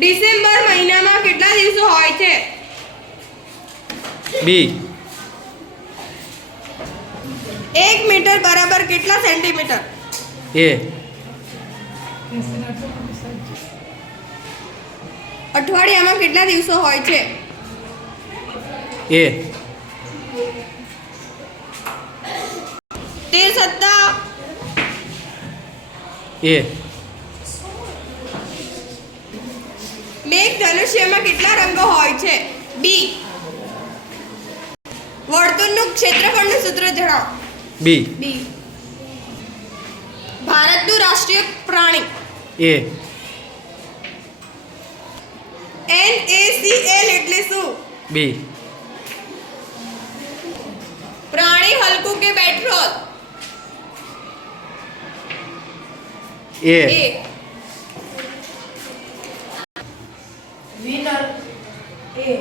December મહિનામાં કેટલા દિવસો હોય છે? બી. 1 મીટર બરાબર કેટલા સેન્ટીમીટર? એ. અઠવાડિયામાં કેટલા દિવસો હોય છે? એ. 13 સત્તા એ. મેઘ ધનુષ્યમાં કેટલા રંગો હોય છે? બી. વર્તુળનું ક્ષેત્રફળનું સૂત્ર જણાવો. બી. બી. ભારતનું રાષ્ટ્રીય પ્રાણી? એ. NaCl એટલે શું? બી. પ્રાણી હલકું કે petrol? A. A. winner A